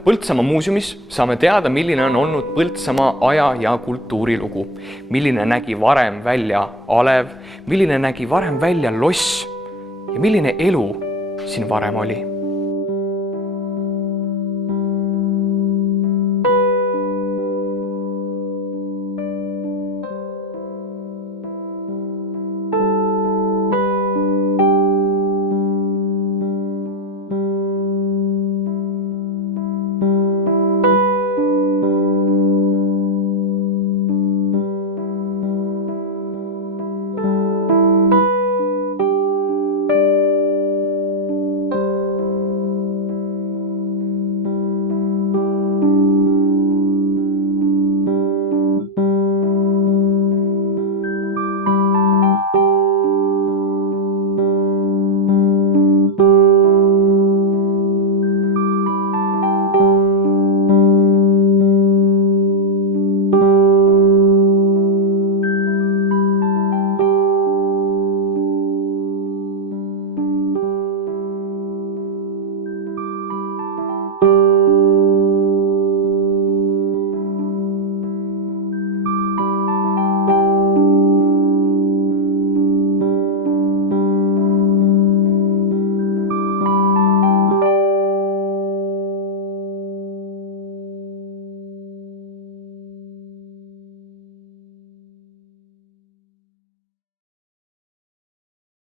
Põltsamaa muuseumis saame teada, milline on olnud Põltsamaa aja- ja kultuurilugu, milline nägi varem välja alev, milline nägi varem välja loss ja milline elu siin varem oli.